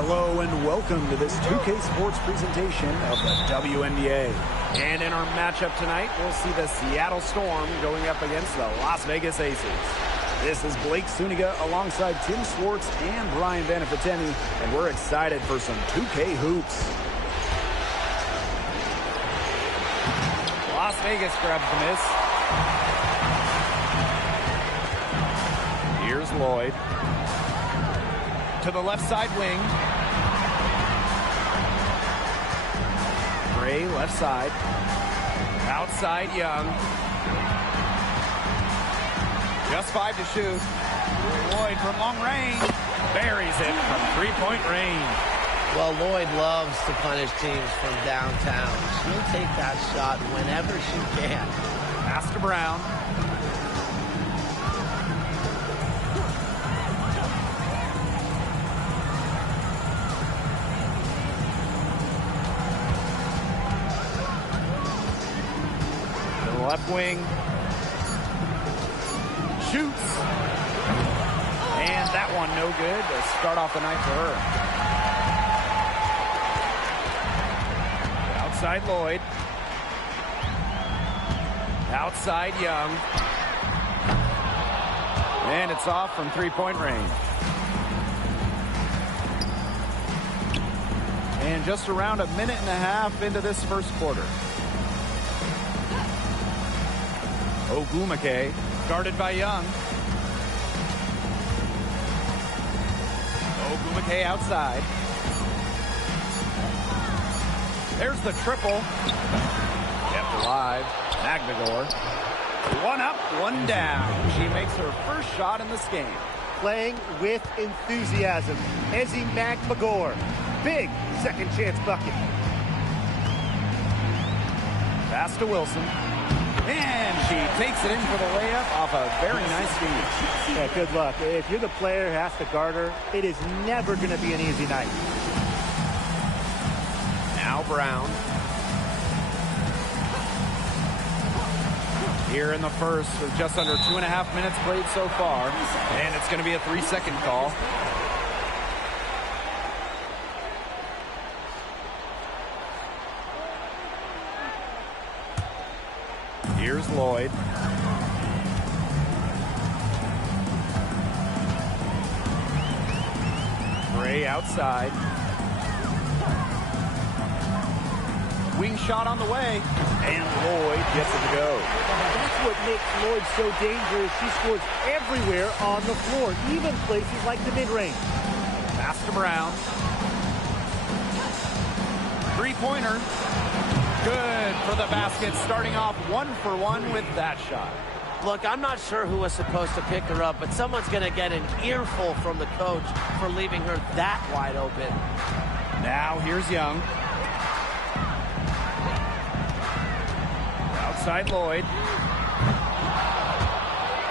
Hello and welcome to this 2K Sports presentation of the WNBA. And in our matchup tonight, we'll see the Seattle Storm going up against the Las Vegas Aces. This is Blake Suniga alongside Tim Swartz and Brian Vanafiteni, and we're excited for some 2K hoops. Las Vegas grabs the miss. Here's Lloyd. To the left side wing. Gray, left side. Outside, Young. Just 5 to shoot. Lloyd from long range. Buries it from three-point range. Well, Lloyd loves to punish teams from downtown. She'll take that shot whenever she can. Pass to Brown. Left wing. Shoots. And that one no good to start off the night for her. Outside Lloyd. Outside Young. And it's off from three-point range. And just around a minute and a half into this first quarter. Ogumake, guarded by Young. Ogumake outside. There's the triple. Kept alive. Magbagor. One up, one down. She makes her first shot in this game. Playing with enthusiasm. Ezzy Magbagor. Big second chance bucket. Pass to Wilson. And she takes it in for the layup off a very nice feed. Yeah, good luck. If you're the player who has to guard her, it is never going to be an easy night. Now Brown. Here in the first with just under 2.5 minutes played so far. And it's going to be a 3-second call. Here's Lloyd. Gray outside. Wing shot on the way. And Lloyd gets it to go. That's what makes Lloyd so dangerous. She scores everywhere on the floor, even places like the mid-range. Pass to Brown. Three-pointer. Good for the basket, starting off 1-for-1 with that shot. Look, I'm not sure who was supposed to pick her up, but someone's going to get an earful from the coach for leaving her that wide open. Now here's Young. Outside Lloyd.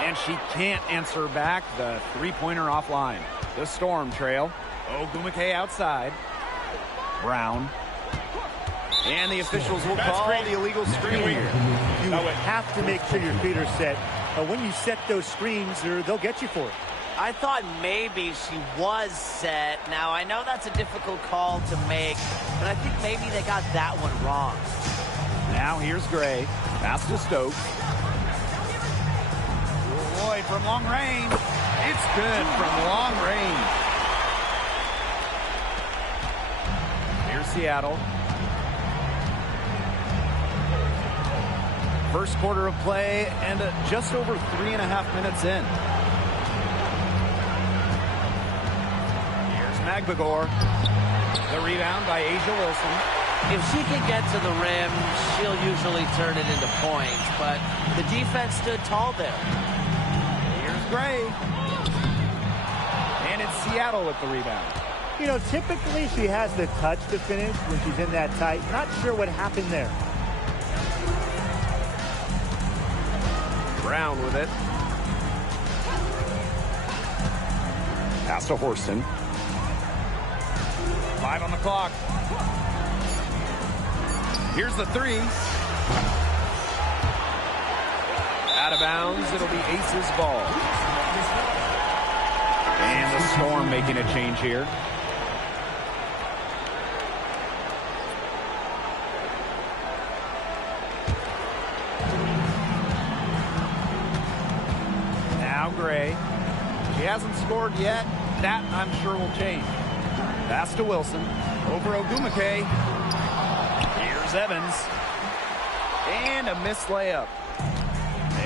And she can't answer back the three-pointer offline. The Storm trail. Ogumake outside. Brown. And the officials will call the illegal screen here. You have to make sure your feet are set. When you set those screens, they'll get you for it. I thought maybe she was set. Now, I know that's a difficult call to make, but I think maybe they got that one wrong. Now here's Gray. Pass to Stokes. Lloyd from long range. It's good from long range. Here's Seattle. First quarter of play and just over 3.5 minutes in. Here's Magbagor. The rebound by A'ja Wilson. If she can get to the rim, she'll usually turn it into points, but the defense stood tall there. Here's Gray. And it's Seattle with the rebound. You know, typically she has the touch to finish when she's in that tight. Not sure what happened there. Brown with it. Pass to Horston. 5 on the clock. Here's the three. Out of bounds. It'll be Aces ball. And the Storm making a change here. Gray. She hasn't scored yet. That, I'm sure, will change. Pass to Wilson. Over Ogumake. Here's Evans. And a missed layup.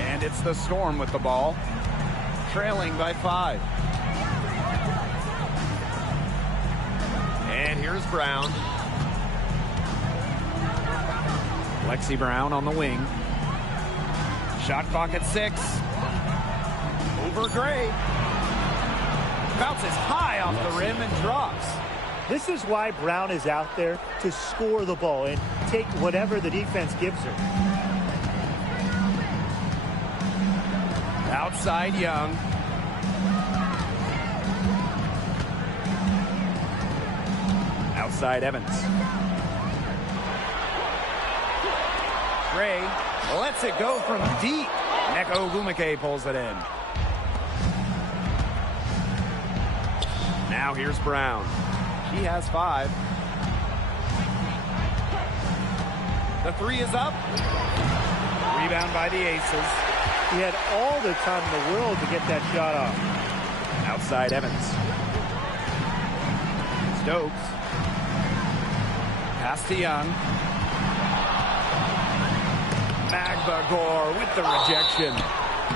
And it's the Storm with the ball. Trailing by 5. And here's Brown. Lexi Brown on the wing. Shot clock at 6. Over Gray. Bounces high off the rim and drops. This is why Brown is out there, to score the ball and take whatever the defense gives her. Outside Young. Outside Evans. Gray lets it go from deep. Neko Ogumake pulls it in. Now here's Brown. She has 5. The 3 is up. Rebound by the Aces. He had all the time in the world to get that shot off. Outside Evans. Stokes. Pass to Young. Magbagor with the rejection.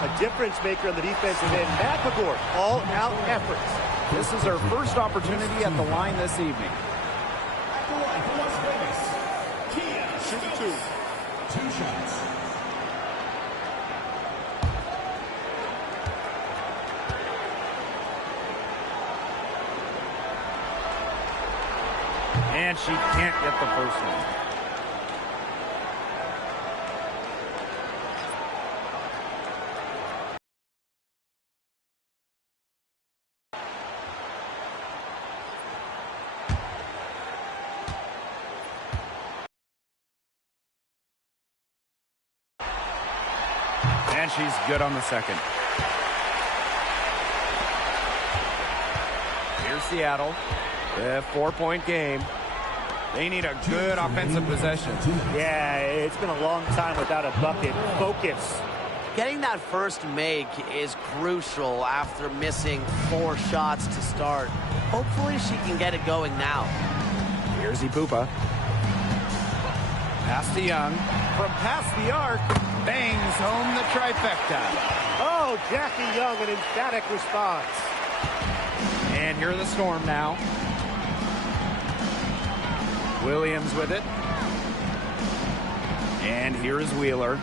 A difference maker on the defensive end. Magbagor, all-out efforts. This is her first opportunity at the line this evening. At the line for Las Vegas, Kia Stokes. 2 shots. And she can't get the first one. And she's good on the second. Here's Seattle. A 4-point game. They need a good offensive possession. Yeah, it's been a long time without a bucket. Focus. Getting that first make is crucial after missing 4 shots to start. Hopefully she can get it going now. Here's Ipupa. Pass to Young. From past the arc, bangs home the trifecta. Oh, Jackie Young, an emphatic response. And here are the Storm now. Williams with it. And here is Wheeler.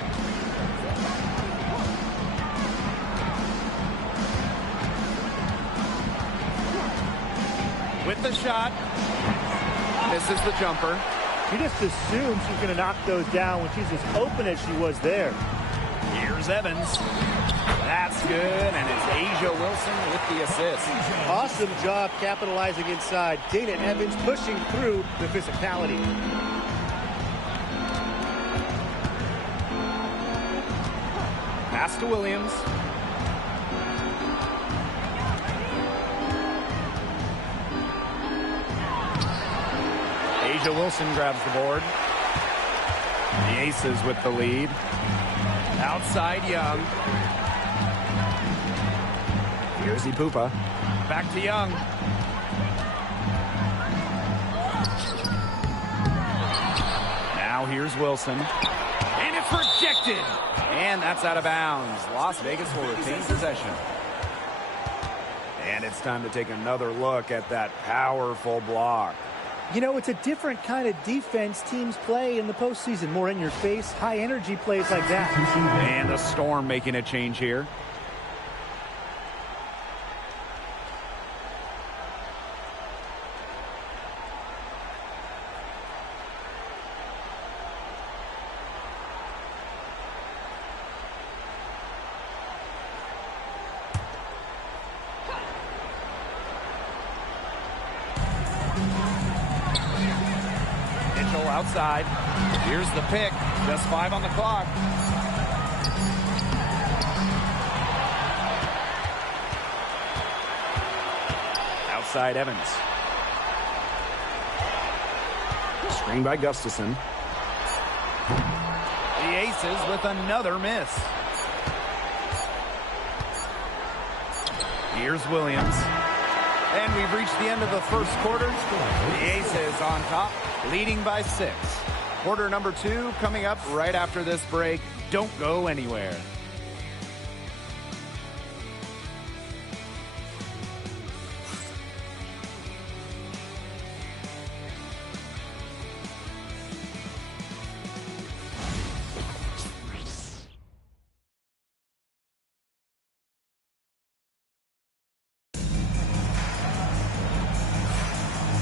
With the shot. This is the jumper. She just assumes she's going to knock those down when she's as open as she was there. Here's Evans. That's good, and it's Asia Wilson with the assist. Awesome job capitalizing inside. Dana Evans pushing through the physicality. Pass to Williams. Asia Wilson grabs the board. The Aces with the lead. Outside Young. Here's Ipupa. Back to Young. Now here's Wilson. And it's rejected. And that's out of bounds. Las Vegas will retain possession. And it's time to take another look at that powerful block. You know, it's a different kind of defense teams play in the postseason. More in your face, high energy plays like that. And the Storm making a change here. Outside. Here's the pick. Just 5 on the clock. Outside Evans. Screen by Gustafson. The Aces with another miss. Here's Williams. And we've reached the end of the first quarter. The Aces on top, leading by 6. Quarter number 2 coming up right after this break. Don't go anywhere.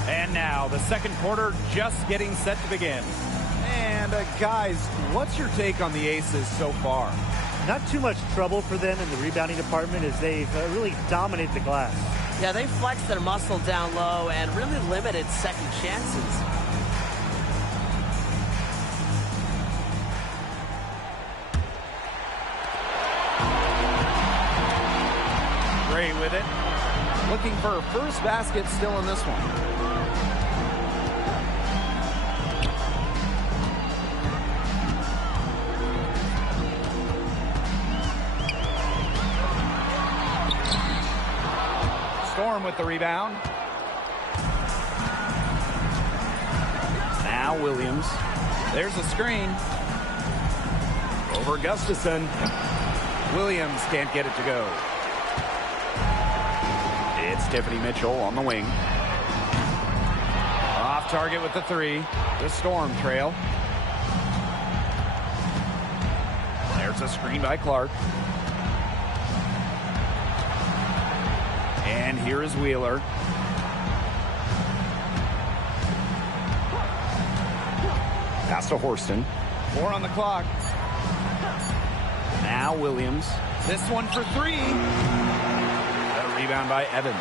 And now the second quarter just getting set to begin. And guys, what's your take on the Aces so far? Not too much trouble for them in the rebounding department as they've really dominated the glass. Yeah, they flexed their muscle down low and really limited second chances. Gray with it. Looking for a first basket still in this one. Storm with the rebound. Now Williams. There's a screen. Over Gustafson. Williams can't get it to go. It's Tiffany Mitchell on the wing. Off target with the 3. The Storm trail. There's a screen by Clark. And here is Wheeler. Pass to Horston. 4 on the clock. Now Williams. This one for 3. A rebound by Evans.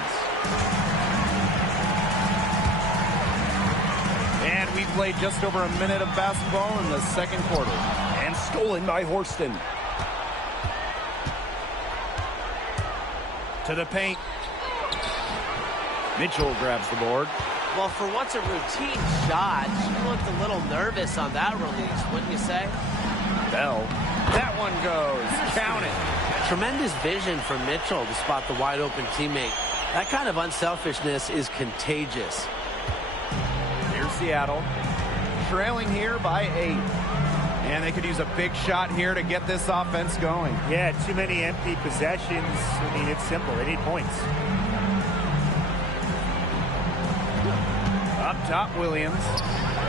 And we played just over a minute of basketball in the second quarter. And stolen by Horston. To the paint. Mitchell grabs the board. Well, for what's a routine shot, she looked a little nervous on that release, wouldn't you say? Bell. That one goes. Count it. Tremendous vision from Mitchell to spot the wide-open teammate. That kind of unselfishness is contagious. Here's Seattle. Trailing here by 8. And they could use a big shot here to get this offense going. Yeah, too many empty possessions. I mean, it's simple. They need points. Up top, Williams.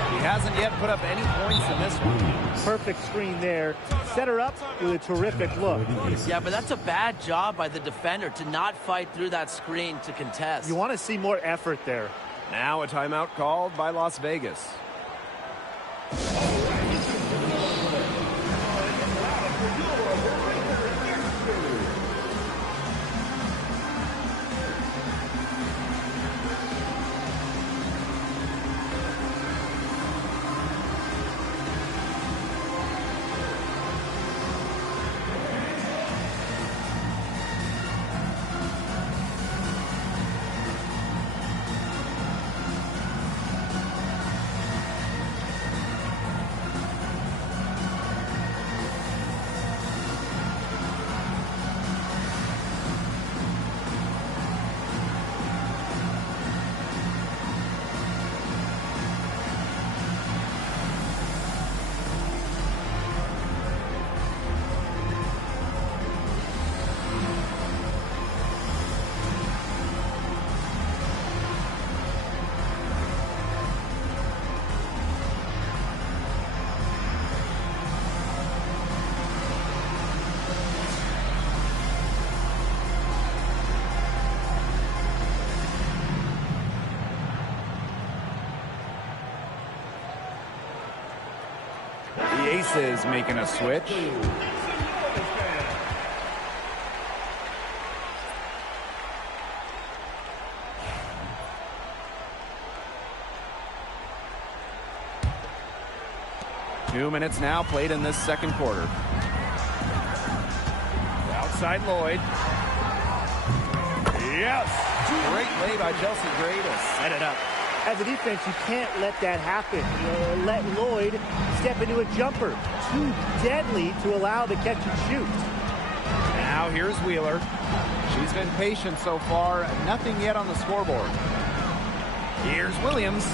He hasn't yet put up any points in this one. Perfect screen there. Set her up with a terrific look. Yeah, but that's a bad job by the defender to not fight through that screen to contest. You want to see more effort there. Now a timeout called by Las Vegas. 'Aces making a switch. Two minutes now played in this second quarter. Outside Lloyd. Yes! Great play by Chelsea Gray to set it up. As a defense, you can't let that happen. Let Lloyd step into a jumper. Too deadly to allow the catch and shoot. Now here's Wheeler. She She's been patient so far. Nothing yet on the scoreboard. Here's Williams.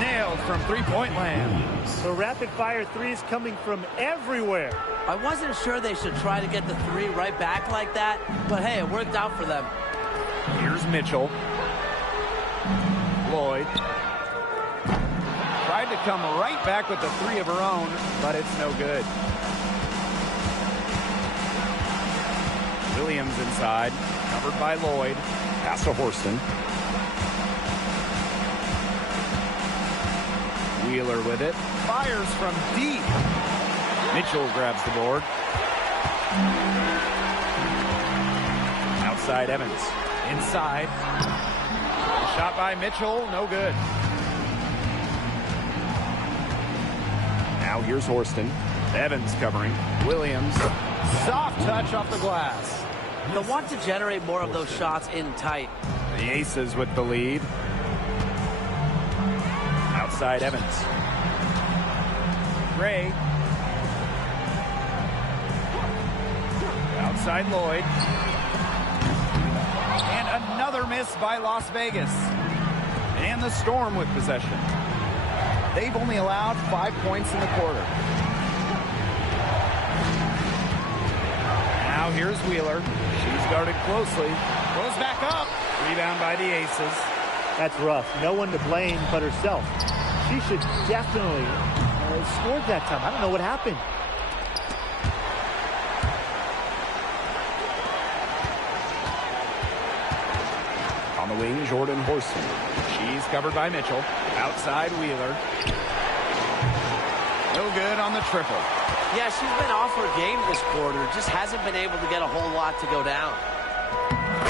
Nailed from three-point land. The rapid-fire threes coming from everywhere. I wasn't sure they should try to get the three right back like that, but hey, it worked out for them. Here's Mitchell. Lloyd. Tried to come right back with the three of her own, but it's no good. Williams inside. Covered by Lloyd. Pass to Horston. Wheeler with it. Fires from deep. Mitchell grabs the board. Outside Evans. Inside. Shot by Mitchell. No good. Now here's Horston. Evans covering. Williams. Soft touch off the glass. They'll want to generate more of those shots in tight. The Aces with the lead. Outside Evans. Gray. Outside Lloyd. And another miss by Las Vegas. And the Storm with possession. They've only allowed 5 points in the quarter. Now here's Wheeler. She's guarded closely. Goes back up. Rebound by the Aces. That's rough. No one to blame but herself. She should definitely have scored that time. I don't know what happened. On the wing, Jordan Horston. She's covered by Mitchell. Outside Wheeler. No good on the triple. Yeah, she's been off her game this quarter. Just hasn't been able to get a whole lot to go down.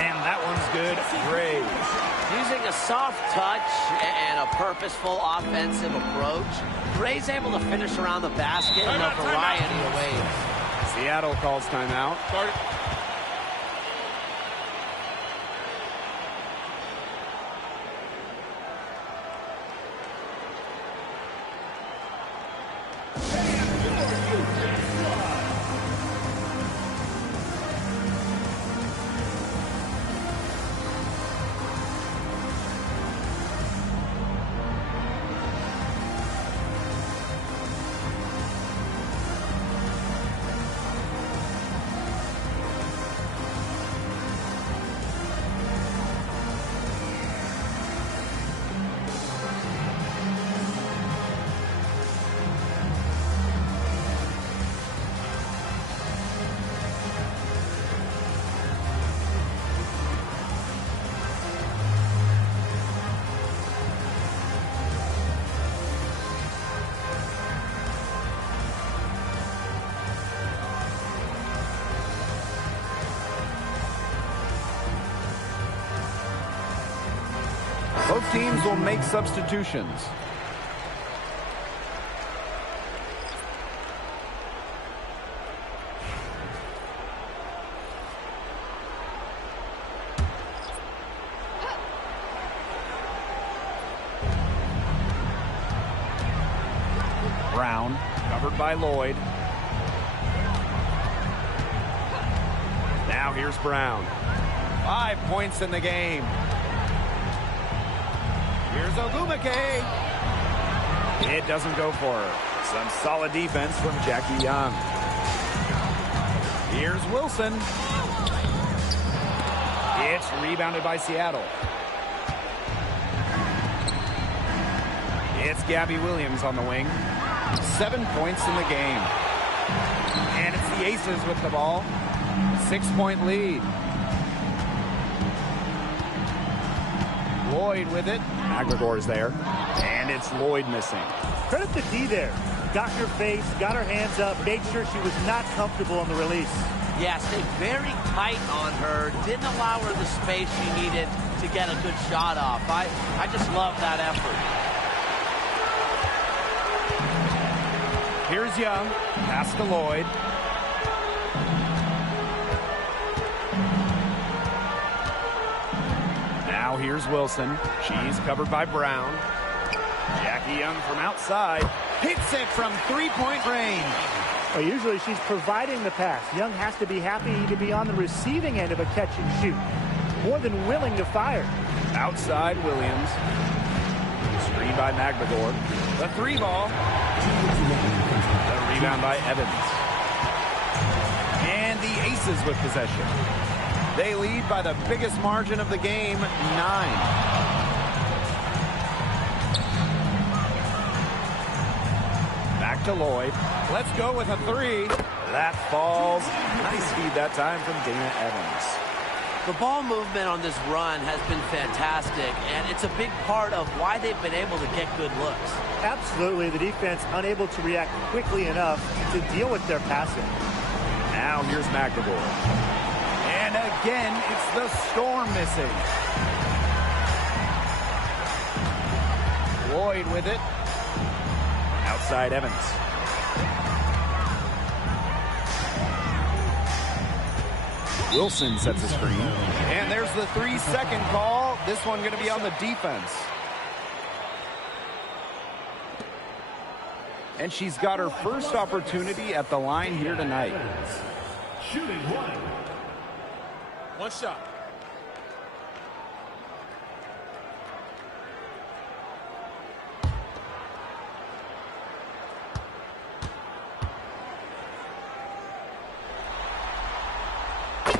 And that one's good. Gray. Using a soft touch and a purposeful offensive approach, Gray's able to finish around the basket in a variety of ways. Seattle calls timeout. Both teams will make substitutions. Brown, covered by Lloyd. Now here's Brown. 5 points in the game. Here's Ogumake. It doesn't go for her. Some solid defense from Jackie Young. Here's Wilson. It's rebounded by Seattle. It's Gabby Williams on the wing. 7 points in the game. And it's the Aces with the ball. 6-point lead. Lloyd with it. Aguilar's there. And it's Lloyd missing. Credit to D there. Got her face, got her hands up, made sure she was not comfortable on the release. Yeah, stayed very tight on her. Didn't allow her the space she needed to get a good shot off. I just love that effort. Here's Young. Pass to Lloyd. Now here's Wilson. She's covered by Brown. Jackie Young from outside. Hits it from three-point range. Well, usually she's providing the pass. Young has to be happy to be on the receiving end of a catch and shoot. More than willing to fire. Outside Williams. Screen by Magdagor. The 3-ball. The rebound by Evans. And the Aces with possession. They lead by the biggest margin of the game, 9. Back to Lloyd. Let's go with a 3. That falls. Nice feed that time from Dana Evans. The ball movement on this run has been fantastic, and it's a big part of why they've been able to get good looks. Absolutely. The defense unable to react quickly enough to deal with their passing. Now here's Magdagor. And again, it's the Storm missing. Lloyd with it. Outside Evans. Wilson sets the screen. And there's the 3-second call. This one going to be on the defense. And she's got her first opportunity at the line here tonight. Shooting 1. One shot.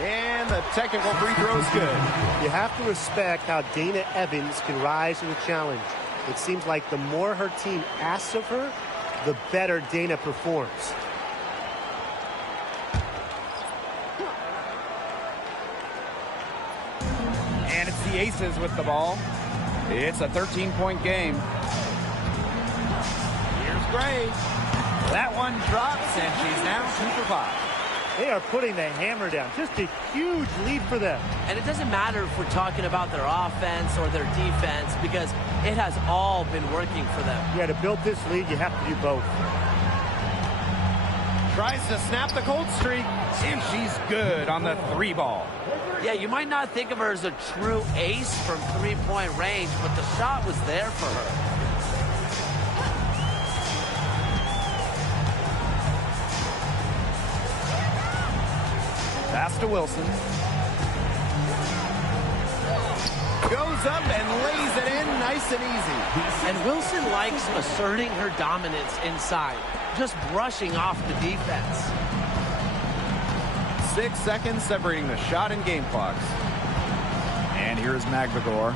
And the technical free throw is good. You have to respect how Dana Evans can rise to the challenge. It seems like the more her team asks of her, the better Dana performs. And it's the Aces with the ball. It's a 13-point game. Here's Gray. That one drops, and she's now 2 for 5. They are putting the hammer down. Just a huge lead for them. And it doesn't matter if we're talking about their offense or their defense, because it has all been working for them. Yeah, to build this lead, you have to do both. Tries to snap the cold streak, and she's good on the 3-ball. Yeah, you might not think of her as a true ace from 3-point range, but the shot was there for her. Pass to Wilson. Goes up and lays it in nice and easy. And Wilson likes asserting her dominance inside, just brushing off the defense. 6 seconds separating the shot and game clocks. And here's Magdagor.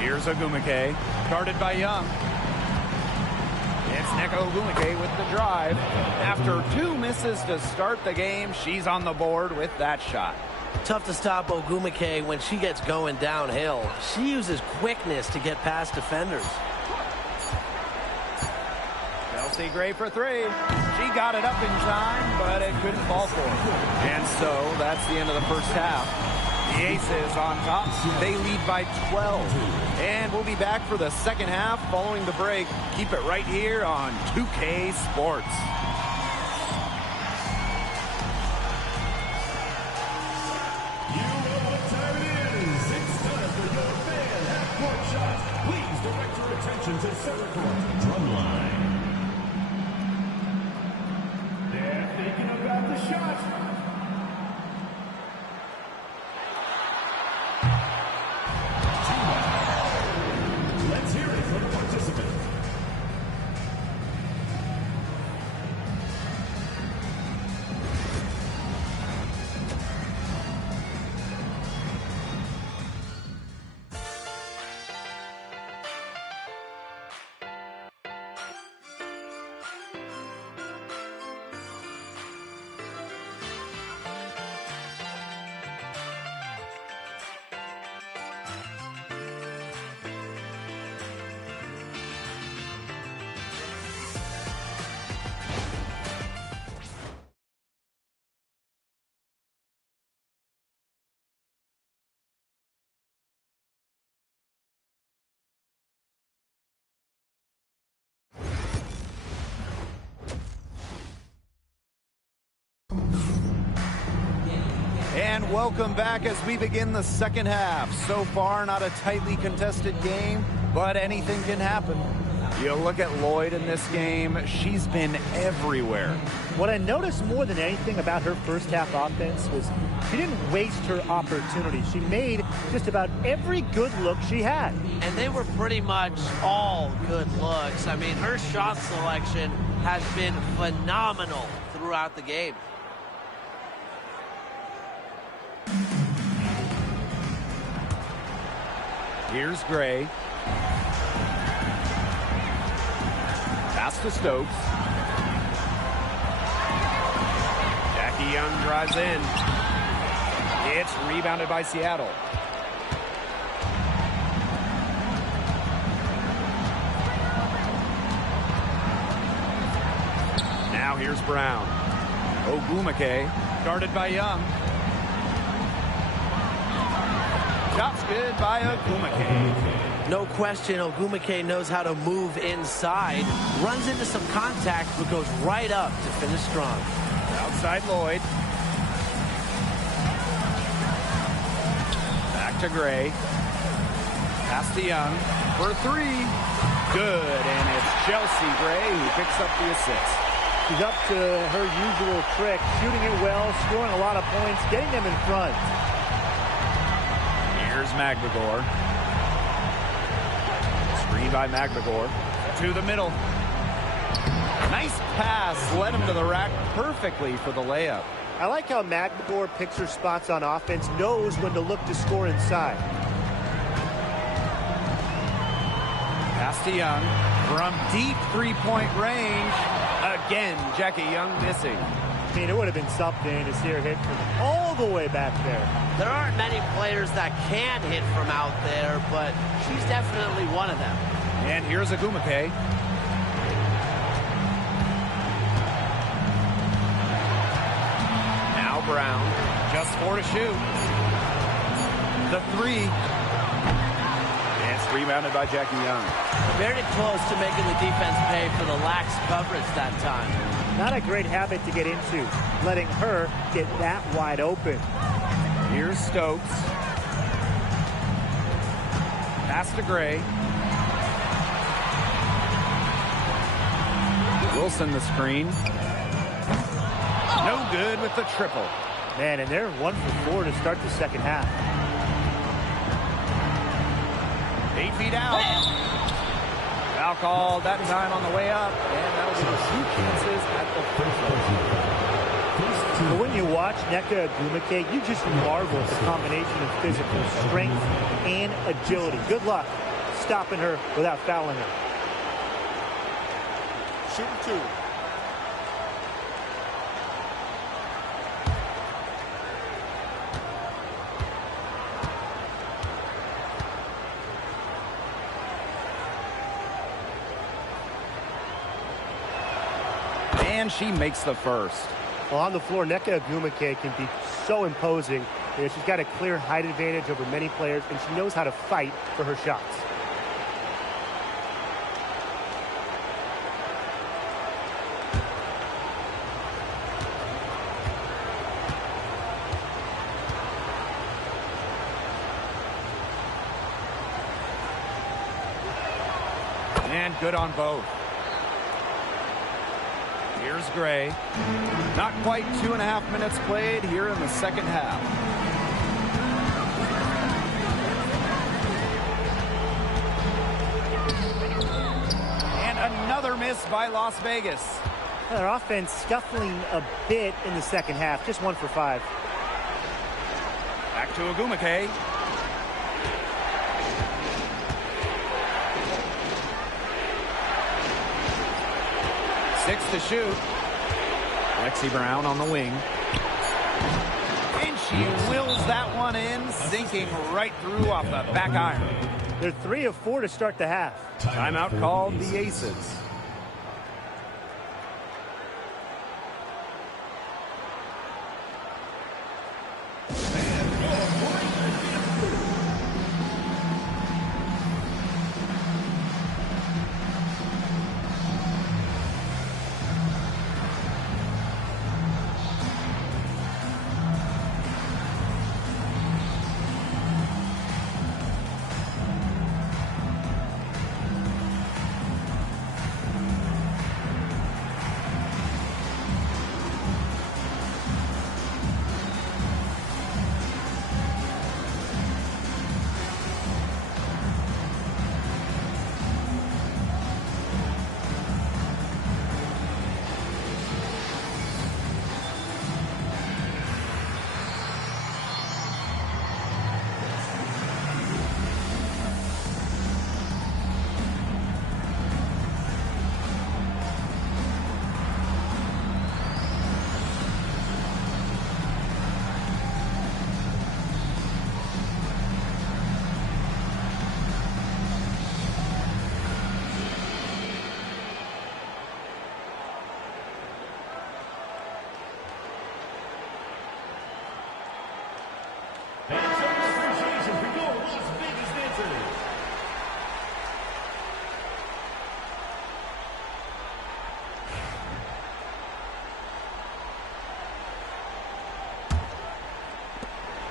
Here's Ogumike, guarded by Young. It's Neko Ogumike with the drive. After 2 misses to start the game, she's on the board with that shot. Tough to stop Ogumike when she gets going downhill. She uses quickness to get past defenders. Chelsea Gray for 3. She got it up in time, but it couldn't fall for her. And so that's the end of the first half. The Aces on top. They lead by 12. And we'll be back for the second half following the break. Keep it right here on 2K Sports. You know what time it is. It's time for your fan half-court shot. Please direct your attention to center court. Drumline. They're thinking about the shot. Let's hear it from the participant. And welcome back as we begin the second half. So far, not a tightly contested game, but anything can happen. You look at Lloyd in this game, she's been everywhere. What I noticed more than anything about her first half offense was she didn't waste her opportunities. She made just about every good look she had. And they were pretty much all good looks. I mean, her shot selection has been phenomenal throughout the game. Here's Gray. Pass to Stokes. Jackie Young drives in. It's rebounded by Seattle. Now here's Brown. Ogumake, guarded by Young. Shot's good by Ogumake. No question, Ogumake knows how to move inside. Runs into some contact, but goes right up to finish strong. Outside Lloyd. Back to Gray. Pass to Young for three. Good, and it's Chelsea Gray who picks up the assist. She's up to her usual trick, shooting it well, scoring a lot of points, getting them in front. Here's Magdagor. Screen by Magdagor. To the middle. Nice pass. Led him to the rack perfectly for the layup. I like how Magdagor picks her spots on offense, knows when to look to score inside. Pass to Young. From deep three-point range. Again, Jackie Young missing. I mean, it would have been something to see her hit from all the way back there. There aren't many players that can hit from out there, but she's definitely one of them. And here's Ogumake. Now Brown. Just 4 to shoot. The three. And it's rebounded by Jackie Young. Very close to making the defense pay for the lax coverage that time. Not a great habit to get into, letting her get that wide open. Here's Stokes. Pass to Gray. Wilson the screen. No good with the triple. Man, and they're 1 for 4 to start the second half. 8 feet out. Foul called that time on the way up, and that'll be the two chances at the free throw. But when you watch Nneka Ogumake, you just marvel at the combination of physical strength and agility. Good luck stopping her without fouling her. Shooting two. And she makes the first. Well, on the floor, Nneka Ogumake can be so imposing. You know, she's got a clear height advantage over many players, and she knows how to fight for her shots. And good on both. Here's Gray. Not quite 2.5 minutes played here in the second half. And another miss by Las Vegas. Their offense scuffling a bit in the second half. Just 1 for 5. Back to Ogumake. Six to shoot. Lexi Brown on the wing. And she wills that one in, sinking right through off the back iron. They're 3 of 4 to start the half. Timeout called the Aces.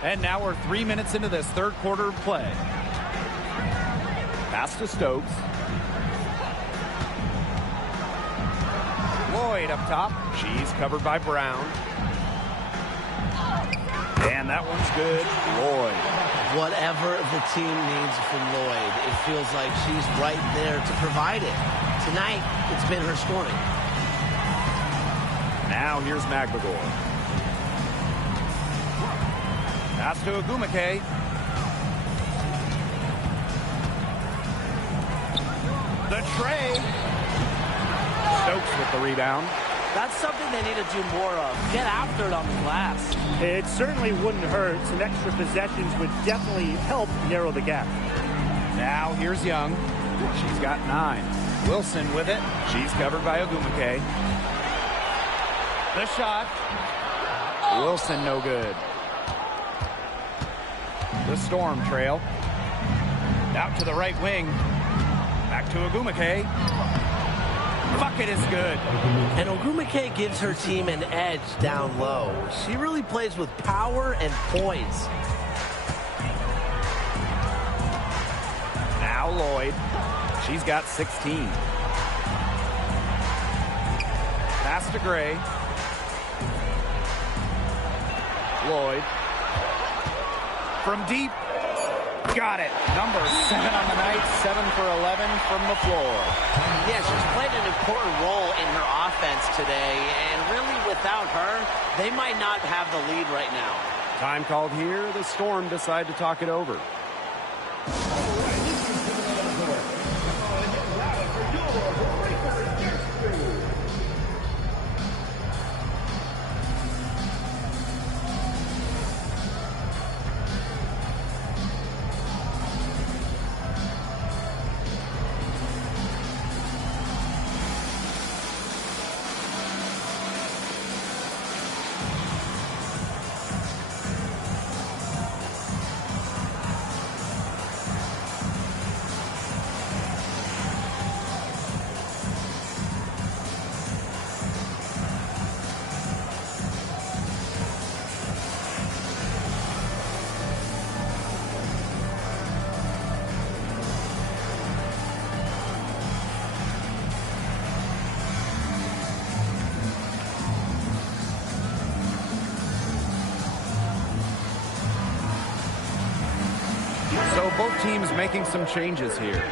And now we're 3 minutes into this third quarter of play. Pass to Stokes. Lloyd up top. She's covered by Brown. And that one's good. Lloyd. Whatever the team needs from Lloyd, it feels like she's right there to provide it. Tonight, it's been her scoring. Now here's McGregor. Pass to Ogumake. The tray. Stokes with the rebound. That's something they need to do more of. Get after it on the glass. It certainly wouldn't hurt. Some extra possessions would definitely help narrow the gap. Now here's Young. She's got 9. Wilson with it. She's covered by Ogumake. The shot. Wilson no good. The Storm trail. Out to the right wing. Back to Ogumake. Bucket is good. And Ogumake gives her team an edge down low. She really plays with power and poise. Now Lloyd. She's got 16. Pass to Gray. Lloyd. From deep. Got it. Number 7 on the night. 7 for 11 from the floor. Yeah, she's played an important role in her offense today. And really, without her, they might not have the lead right now. Time called here. The Storm decide to talk it over. So both teams making some changes here.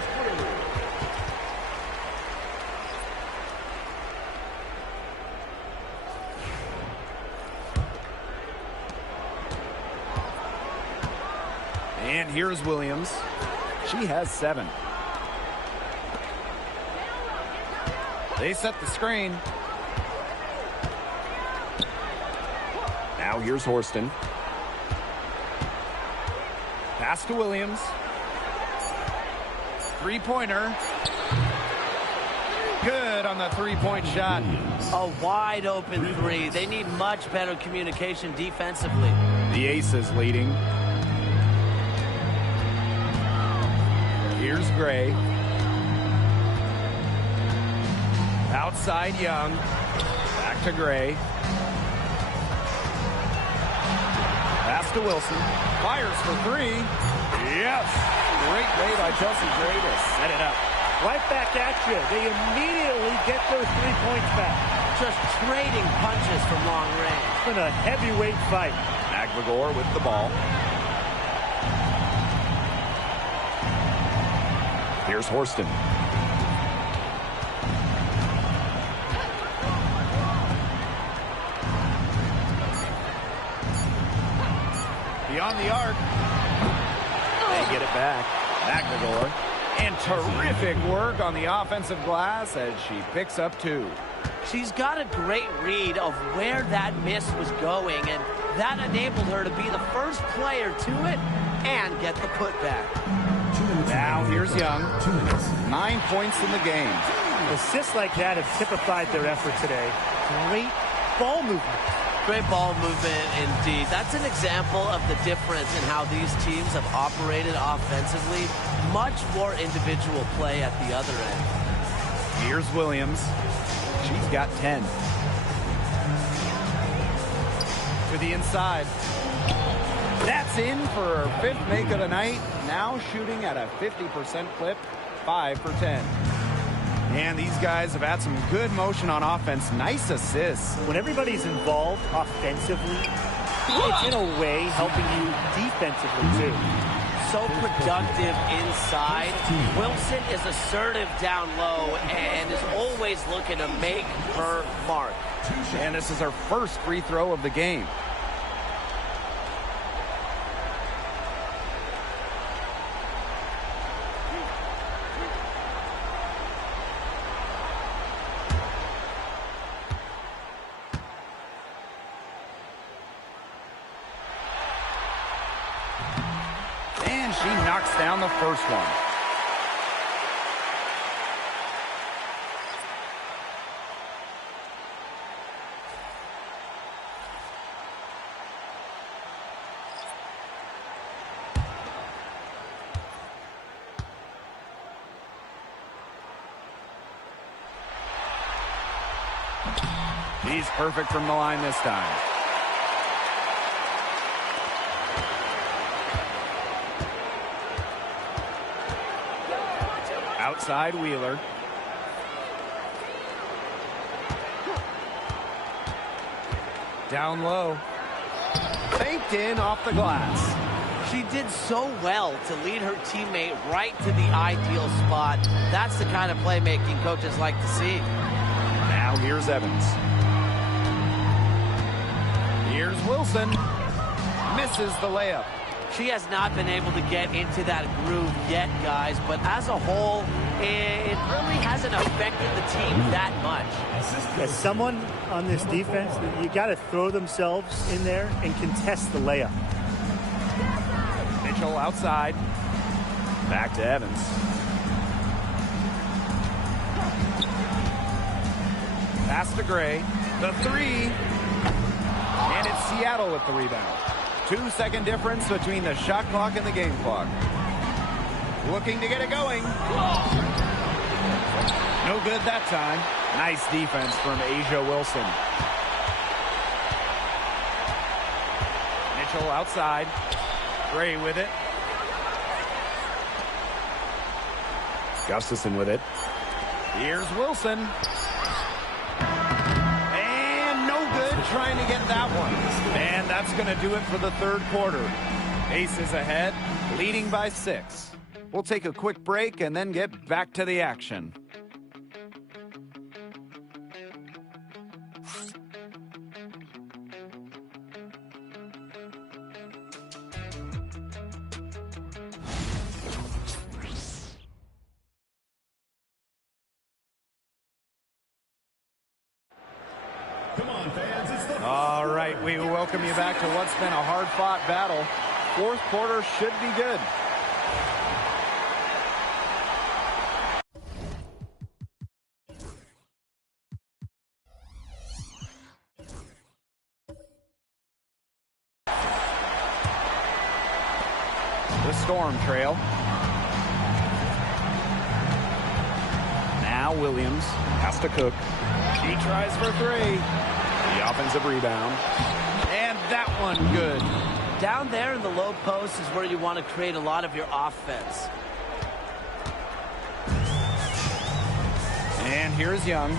And here's Williams. She has 7. They set the screen. Now here's Horston. Pass to Williams. Three-pointer. Good on the three-point shot. A wide open 3. They need much better communication defensively. The Aces leading. Here's Gray. Outside Young. Back to Gray. Pass to Wilson. Fires for 3. Yes. Great play by Chelsea Gray to set it up. Right back at you. They immediately get those 3 points back. Just trading punches from long range. It's been a heavyweight fight. McGregor with the ball. Here's Horston. Beyond the arc. They get it back. McGregor. And terrific work on the offensive glass as she picks up 2. She's got a great read of where that miss was going, and that enabled her to be the first player to it and get the putback. Now here's Young. 9 points in the game. Assists like that have typified their effort today. Great ball movement. Great ball movement indeed. That's an example of the difference in how these teams have operated offensively. Much more individual play at the other end. Here's Williams. She's got 10. To the inside. That's in for her 5th make of the night. Now shooting at a 50% clip, 5 for 10. And these guys have had some good motion on offense. Nice assists. When everybody's involved offensively, it's in a way helping you defensively too. So productive inside. Wilson is assertive down low and is always looking to make her mark. And this is her first free throw of the game. And she knocks down the first one. He's perfect from the line this time. Outside Wheeler. Down low. Faked in off the glass. She did so well to lead her teammate right to the ideal spot. That's the kind of playmaking coaches like to see. Now here's Evans. Here's Wilson. Misses the layup. She has not been able to get into that groove yet, guys, but as a whole, it really hasn't affected the team that much. As someone on this defense, you got to throw themselves in there and contest the layup. Mitchell outside. Back to Evans. Pass to Gray. The three. And it's Seattle with the rebound. 2-second difference between the shot clock and the game clock. Looking to get it going. No good that time. Nice defense from Asia Wilson. Mitchell outside. Gray with it. Gustafson with it. Here's Wilson. And no good trying to get that one. And that's going to do it for the third quarter. Aces ahead, leading by 6. We'll take a quick break and then get back to the action. Come on, fans. It's the All right, we welcome you back to what's been a hard-fought battle. Fourth quarter should be good. The Storm trail. Now Williams has to cook. She tries for 3. The offensive rebound. And that one good. Down there in the low post is where you want to create a lot of your offense. And here's Young.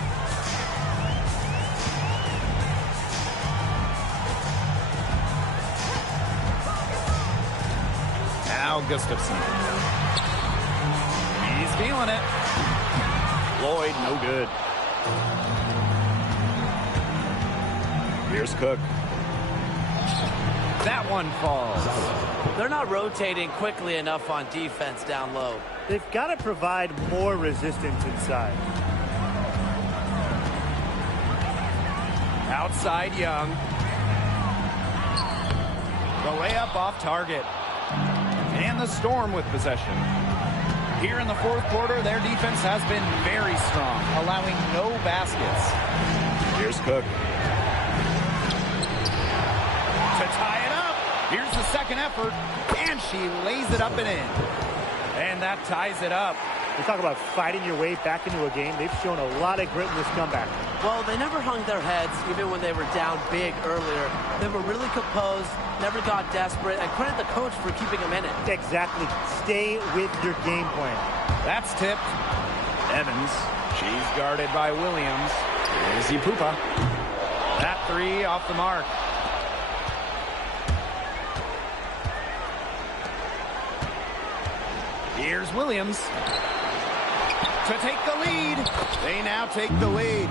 Now Gustafson. He's feeling it. Lloyd, no good. Here's Cook. That one falls. They're not rotating quickly enough on defense down low. They've got to provide more resistance inside. Outside Young. The layup off target. And the Storm with possession. Here in the fourth quarter, their defense has been very strong, allowing no baskets. Here's Cook. To tie it up. Here's the second effort. And she lays it up and in. And that ties it up. You talk about fighting your way back into a game. They've shown a lot of grit in this comeback. Well, they never hung their heads, even when they were down big earlier. They were really composed, never got desperate, and credit the coach for keeping them in it. Exactly. Stay with your game plan. That's tipped. Evans. She's guarded by Williams. Here's Ipupa. That three off the mark. Here's Williams to take the lead. They now take the lead.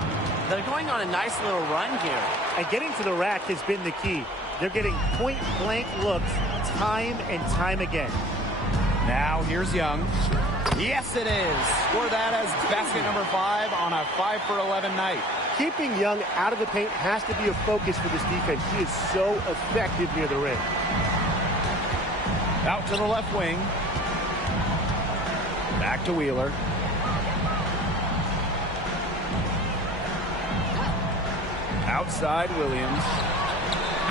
They're going on a nice little run here. And getting to the rack has been the key. They're getting point-blank looks time and time again. Now here's Young. Yes, it is. Score that as basket number 5 on a 5 for 11 night. Keeping Young out of the paint has to be a focus for this defense. She is so effective near the rim. Out to the left wing. Back to Wheeler. Outside Williams.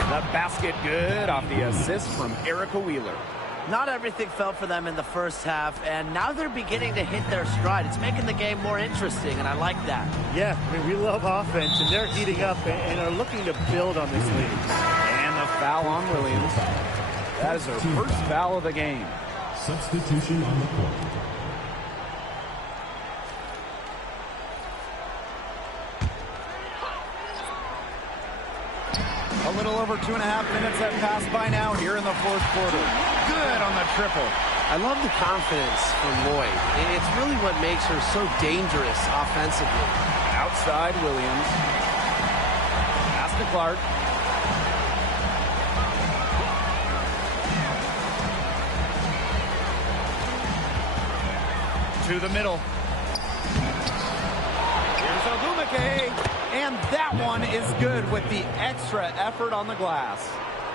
The basket good off the assist from Erica Wheeler. Not everything fell for them in the first half, and now they're beginning to hit their stride. It's making the game more interesting, and I like that. Yeah, I mean, we love offense, and they're heating up and are looking to build on this lead. And the foul on Williams. That is her first foul of the game. Substitution on the court. A little over 2.5 minutes have passed by now here in the fourth quarter. Good on the triple. I love the confidence from Lloyd. It's really what makes her so dangerous offensively. Outside Williams. Pass to Clark. To the middle. Here's Ogumake. And that one is good with the extra effort on the glass.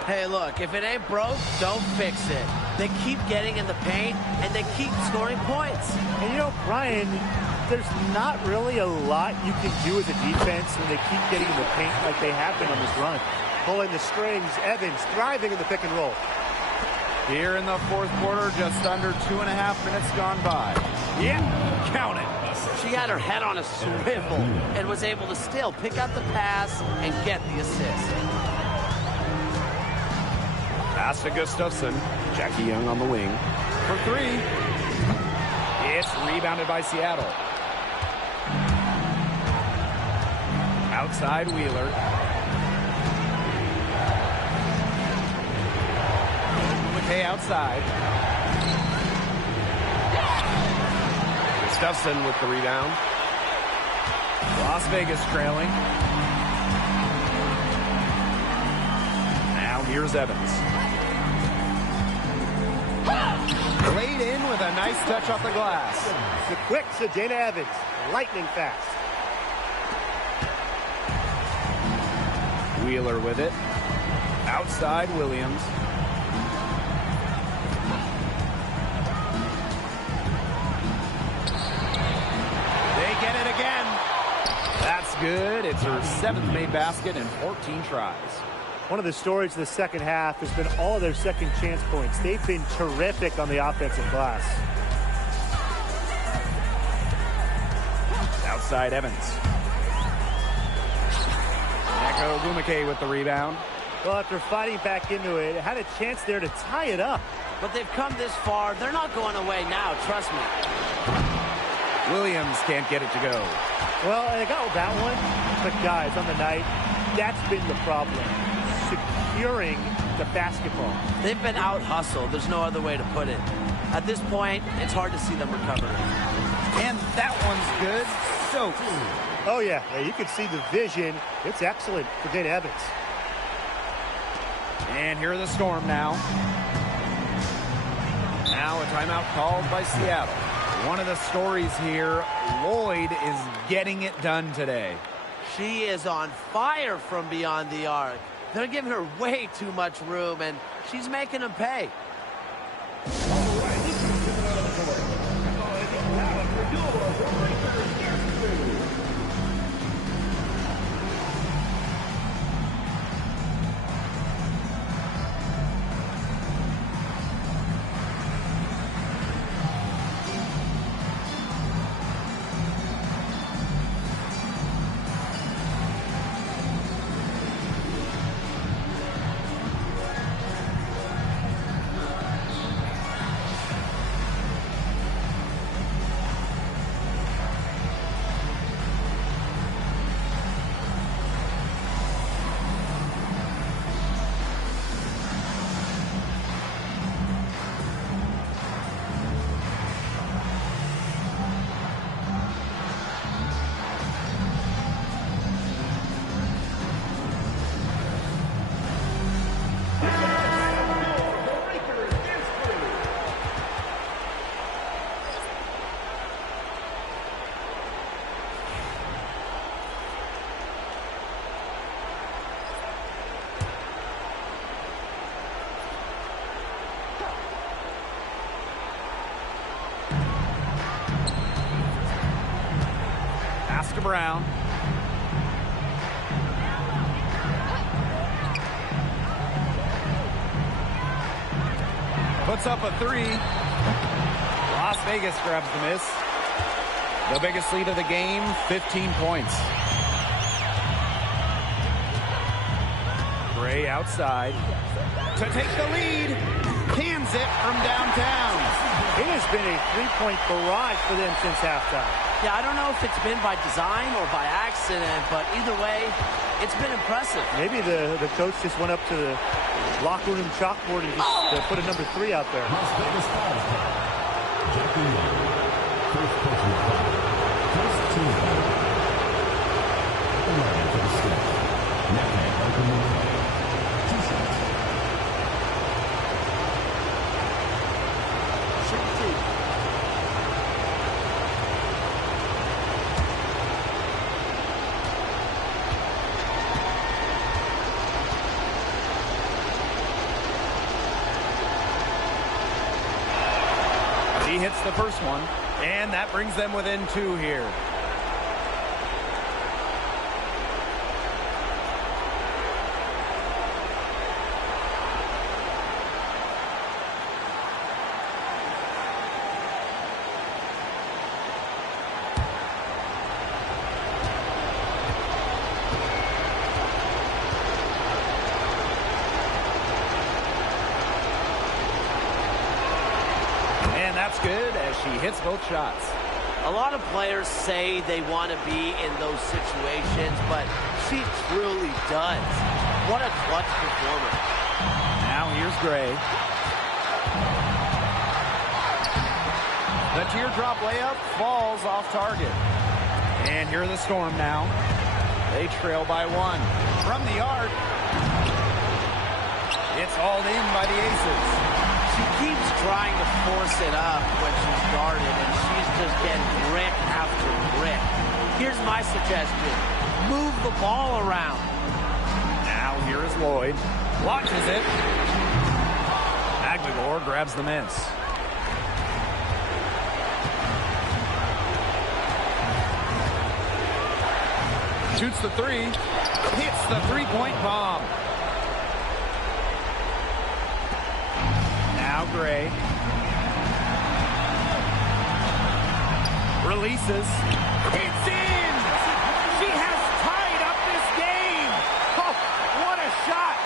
Hey, look, if it ain't broke, don't fix it. They keep getting in the paint, and they keep scoring points. And you know, Brian, there's not really a lot you can do as a defense when they keep getting in the paint like they have been on this run. Pulling the strings, Evans thriving in the pick and roll. Here in the fourth quarter, just under 2.5 minutes gone by. Yeah, count it. She had her head on a swivel and was able to still pick up the pass and get the assist. Pass to Gustafson. Jackie Young on the wing. For 3. It's rebounded by Seattle. Outside Wheeler. McKay outside. Gustafson with the rebound. Las Vegas trailing. Now here's Evans. Laid in with a nice touch off the glass. The quick Dana Evans, lightning fast. Wheeler with it. Outside Williams. They get it again. That's good. It's her 7th made basket in 14 tries. One of the stories of the second half has been all of their second chance points. They've been terrific on the offensive glass. Outside Evans. Neko Ogumake with the rebound. Well, after fighting back into it, had a chance there to tie it up. But they've come this far. They're not going away now, trust me. Williams can't get it to go. Well, they got that one. But guys, on the night, that's been the problem. Securing the basketball. They've been out-hustled. There's no other way to put it. At this point, it's hard to see them recover. And that one's good. So Oh, yeah. You can see the vision. It's excellent for Dana Evans. And here are the Storm now. Now a timeout called by Seattle. One of the stories here, Lloyd is getting it done today. She is on fire from beyond the arc. They're giving her way too much room, and she's making them pay. Brown. Puts up a three. Las Vegas grabs the miss. The biggest lead of the game, 15 points. Gray outside to take the lead. Cans it from downtown. It has been a three-point barrage for them since halftime. Yeah, I don't know if it's been by design or by accident, but either way, it's been impressive. Maybe the coach just went up to the locker room chalkboard and just put a number 3 out there. Las Vegas fouls foul. Jackie Young. First personal foul. First team foul. At the line for the step. Left hand open and play. 2 shots. He hits the first one, and that brings them within 2 here. That's good as she hits both shots. A lot of players say they want to be in those situations, but she truly does. What a clutch performer. Now here's Gray. The teardrop layup falls off target. And here are the Storm now. They trail by 1. From the arc. It's hauled in by the Aces. She keeps trying to force it up when she's guarded, and she's just getting brick after brick. Here's my suggestion. Move the ball around. Now here is Lloyd. Launches it. Aguilar grabs the miss. Shoots the three. Hits the three-point bomb. Now Gray. Releases. It's in! She has tied up this game! Oh, what a shot!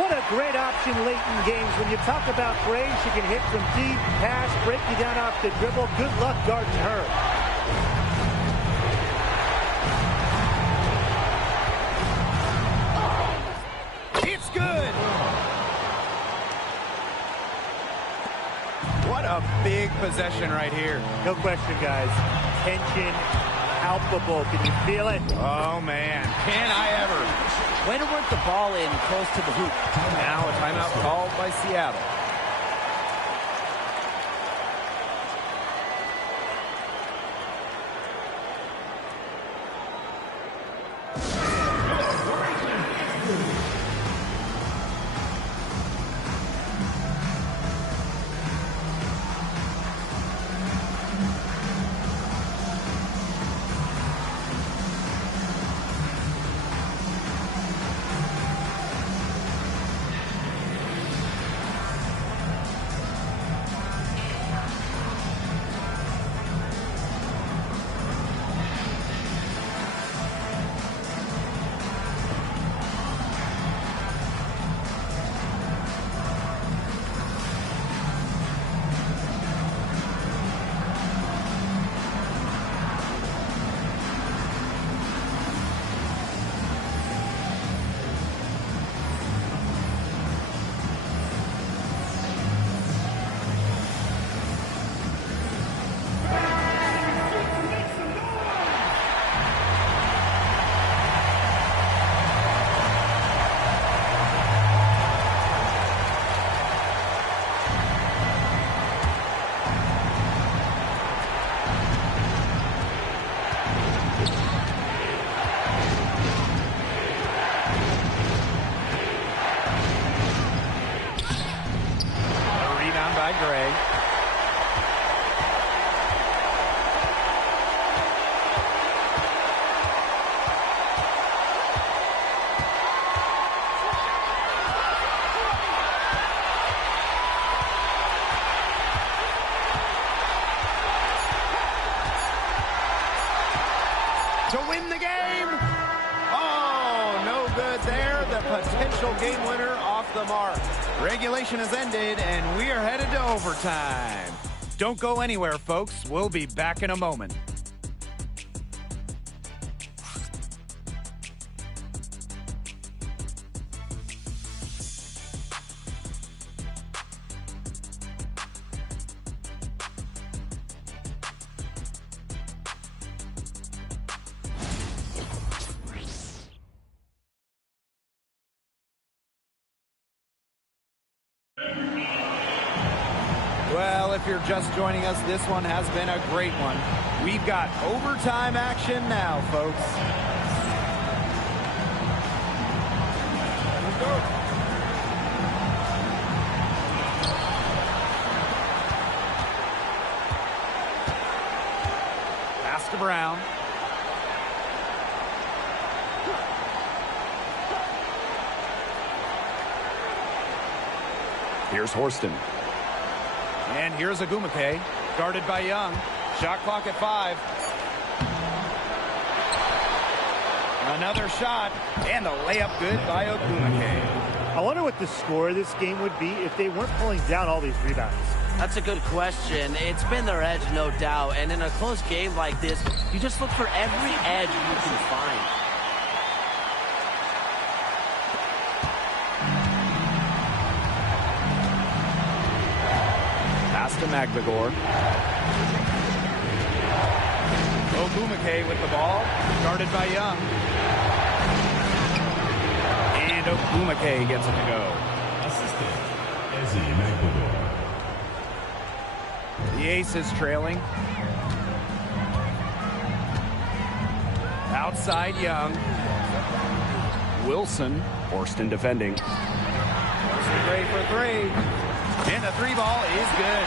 What a great option late in games. When you talk about Gray, she can hit from deep, pass, break you down off the dribble. Good luck guarding her. It's good! What a big possession right here. No question, guys. Tension palpable. Can you feel it? Oh, man. Can I ever? Way to work the ball in close to the hoop. Now a timeout called by Seattle. to win the game. Oh, no good there. The potential game winner off the mark. Regulation has ended, and we are headed to overtime. Don't go anywhere, folks. We'll be back in a moment. Well, if you're just joining us, this one has been a great one. We've got overtime action now, folks. Let's go. Pass to Brown. Here's Horston. And here's Ogumake, guarded by Young. Shot clock at 5. Another shot, and the layup good by Ogumake. I wonder what the score of this game would be if they weren't pulling down all these rebounds. That's a good question. It's been their edge, no doubt. And in a close game like this, you just look for every edge you can find. To Magbagor. Ogumake with the ball, guarded by Young. And Ogumake gets it to go. Assistant, Ezzy Magbagor. The Aces trailing. Outside Young. Wilson, Horston defending. Horston great for 3. And the 3 ball is good.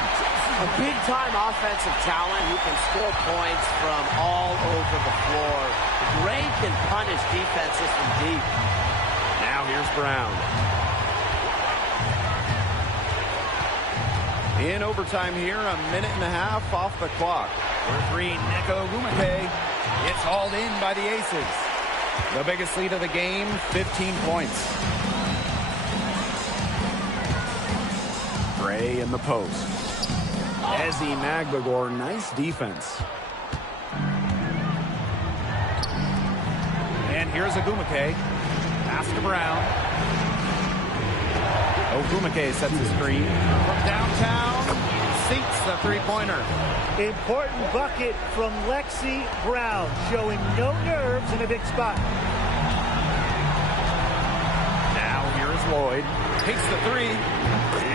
A big-time offensive talent who can score points from all over the floor. Gray can punish defenses from deep. Now here's Brown. In overtime here, a minute and a half off the clock. For 3, Neko Ogumake. It's hauled in by the Aces. The biggest lead of the game, 15 points. Gray in the post. Ezzy Magbagor, nice defense. And here's Ogumake. Pass to Brown. Ogumake sets the screen. From downtown, seats the three-pointer. Important bucket from Lexi Brown, showing no nerves in a big spot. Now here's Lloyd. Takes the 3.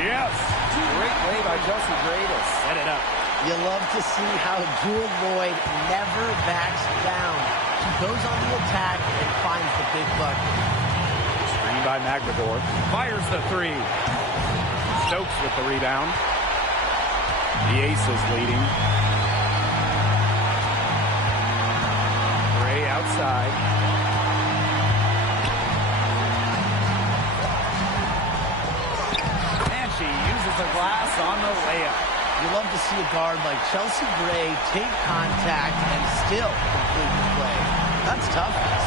Yes! Great play by Chelsea Gray to set it up. You love to see how Jewel Lloyd never backs down. She goes on the attack and finds the big bucket. Screen by Magbagor. Fires the 3. Stokes with the rebound. The Aces leading. Gray outside. She uses the glass on the layup. You love to see a guard like Chelsea Gray take contact and still complete the play. That's toughness.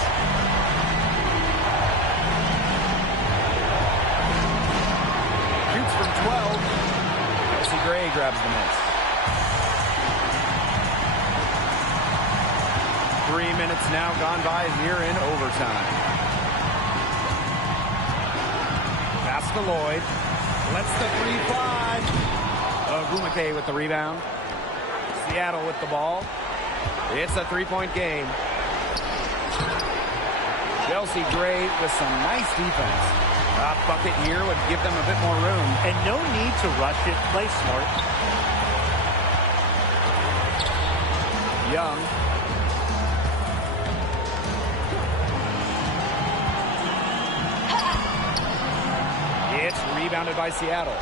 Shoots from 12. Chelsea Gray grabs the miss. 3 minutes now gone by here in overtime. Pass to Lloyd. Lets the 3 fly. Ogumake with the rebound. Seattle with the ball. It's a 3-point game. Chelsea Gray with some nice defense. A bucket here would give them a bit more room. And no need to rush it. Play smart. Young. It's rebounded by Seattle.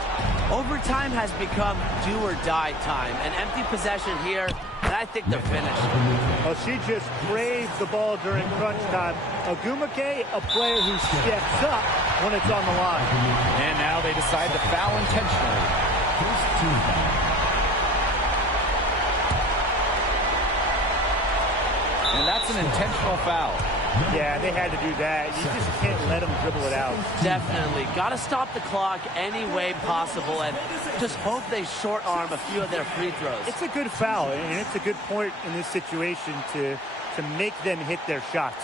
Overtime has become do-or-die time. An empty possession here, and I think they're finished. Well, she just craved the ball during crunch time. Ogumake, a player who steps up when it's on the line. And now they decide to foul intentionally. First team foul. And that's that's an intentional foul. Yeah, they had to do that. You just can't let them dribble it out. Definitely. Got to stop the clock any way possible and just hope they short arm a few of their free throws. It's a good foul, and it's a good point in this situation to make them hit their shots.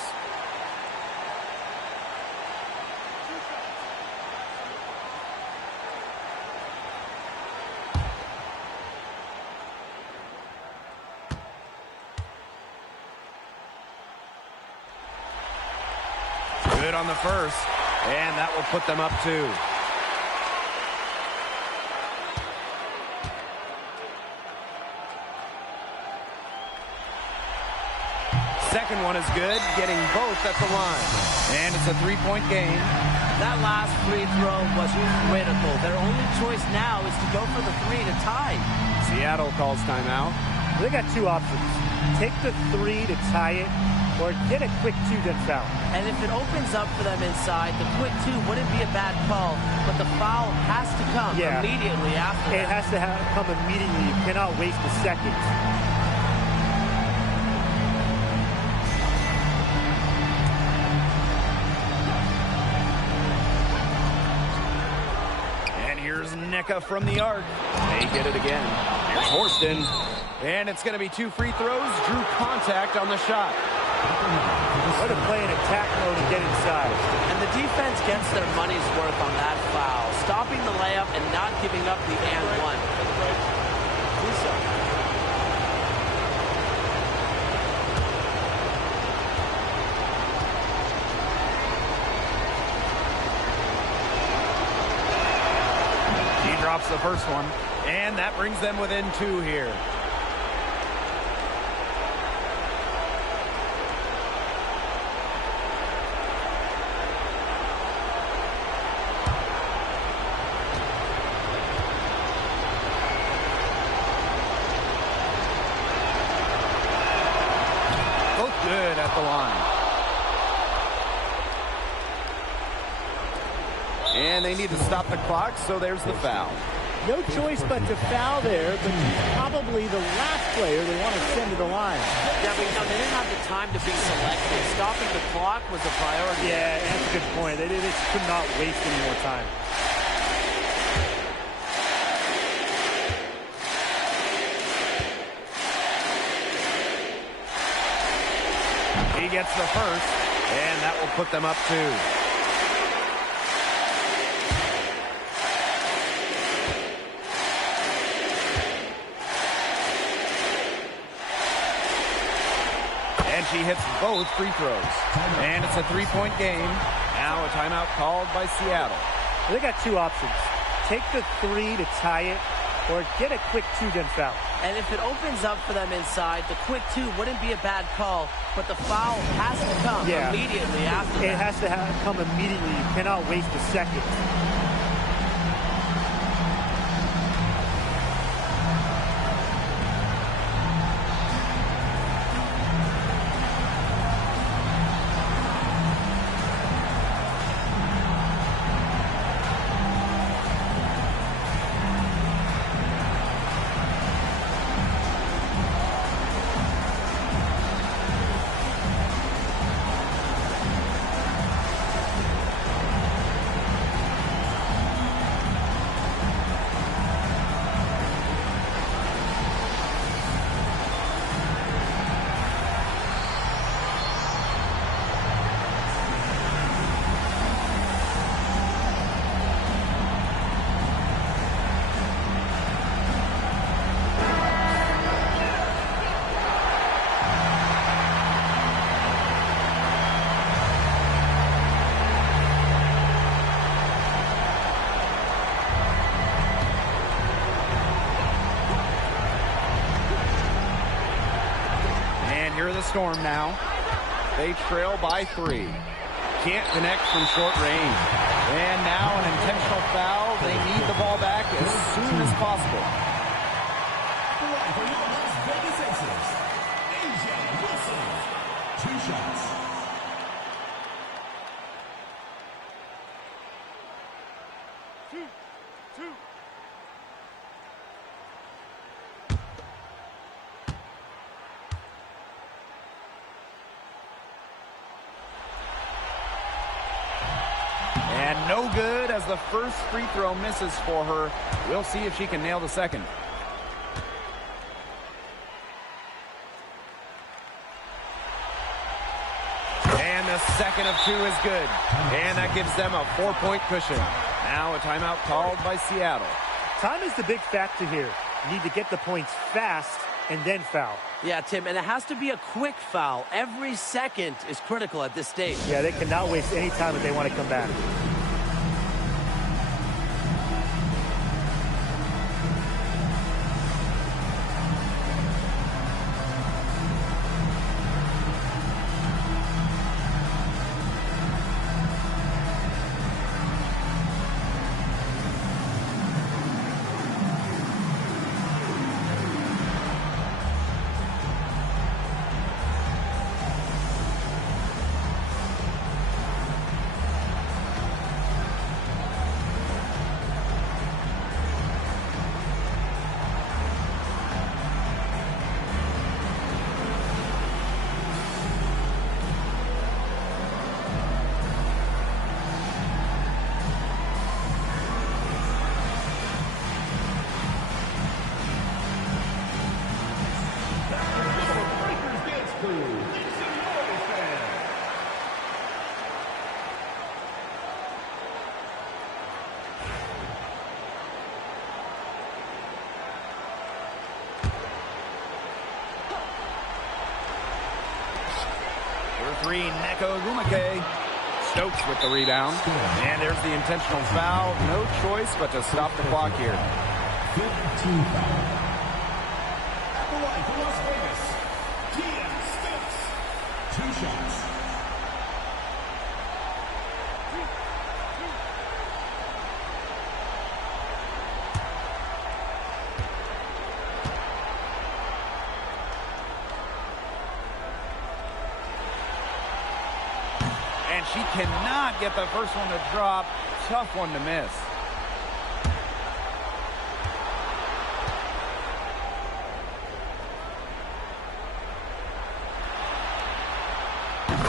Good on the first, and that will put them up 2. Second one is good, getting both at the line. And it's a 3-point game. That last free throw was critical. Their only choice now is to go for the 3 to tie. Seattle calls timeout. They got 2 options. Take the 3 to tie it, or get a quick 2 then foul. And if it opens up for them inside, the quick 2 wouldn't be a bad call, but the foul has to come immediately after It that. has to come immediately. You cannot waste a second. And here's Nneka from the arc. They get it again. Here's Horston. And it's going to be 2 free throws. Drew contact on the shot. Way to play in attack mode and get inside. And the defense gets their money's worth on that foul, stopping the layup and not giving up the and one. He drops the first one, and that brings them within 2 here. Good at the line. And they need to stop the clock, so there's the foul. No choice but to foul there, but probably the last player they want to send to the line. Yeah, but they didn't have the time to be selective. Stopping the clock was a priority. Yeah, that's a good point. They just could not waste any more time. He gets the first, and that will put them up 2. And she hits both free throws. And it's a 3-point game. Now a timeout called by Seattle. They got 2 options. Take the 3 to tie it, or get a quick 2 then foul. And if it opens up for them inside, the quick 2 wouldn't be a bad call, but the foul has to come immediately after It that. has to come immediately. You cannot waste a second. Here are the Storm now. They trail by 3. Can't connect from short range. And now an intentional foul. They need the ball back as soon as possible. For your Las Vegas Aces, Asia Wilson. 2 shots. no good as the first free throw misses for her. We'll see if she can nail the second. And the second of two is good. And that gives them a 4-point cushion. Now a timeout called by Seattle. Time is the big factor here. You need to get the points fast and then foul. Yeah, Tim, and it has to be a quick foul. Every second is critical at this stage. Yeah, they cannot waste any time if they want to come back. Three, Neko Gumake. Stokes with the rebound. And there's the intentional foul. No choice but to stop the clock here. 15 foul. At the line for Las Vegas, Stokes. 2 shots. And she cannot get the first one to drop. Tough one to miss.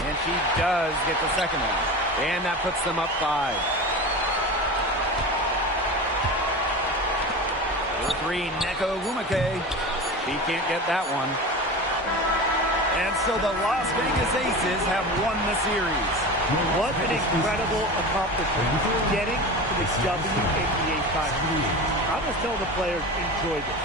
And she does get the second one. And that puts them up 5. For 3, Neko Gumake. She can't get that one. And so the Las Vegas Aces have won the series. What an incredible accomplishment. Getting to the WNBA Finals. I was telling the players, enjoy this.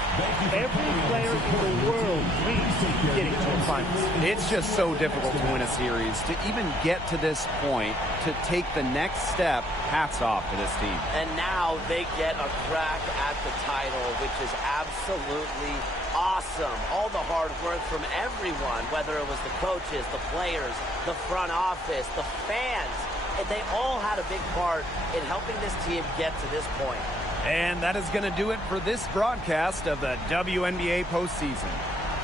Every player in the world dreams of getting to the finals. It's just so difficult to win a series. To even get to this point, to take the next step, hats off to this team. And now they get a crack at the title, which is absolutely awesome. All the hard work from everyone, whether it was the coaches, the players, the front office, the fans, and they all had a big part in helping this team get to this point. And that is going to do it for this broadcast of the WNBA postseason.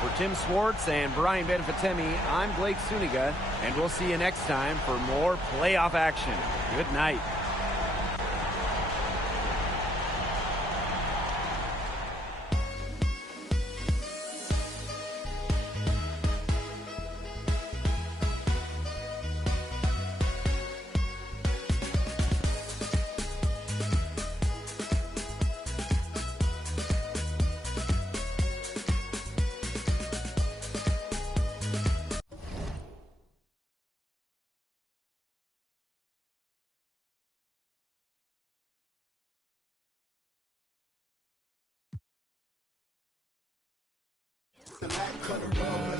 For Tim Swartz and Brian Benfatemi, I'm Blake Suniga, and we'll see you next time for more playoff action. Good night. The light color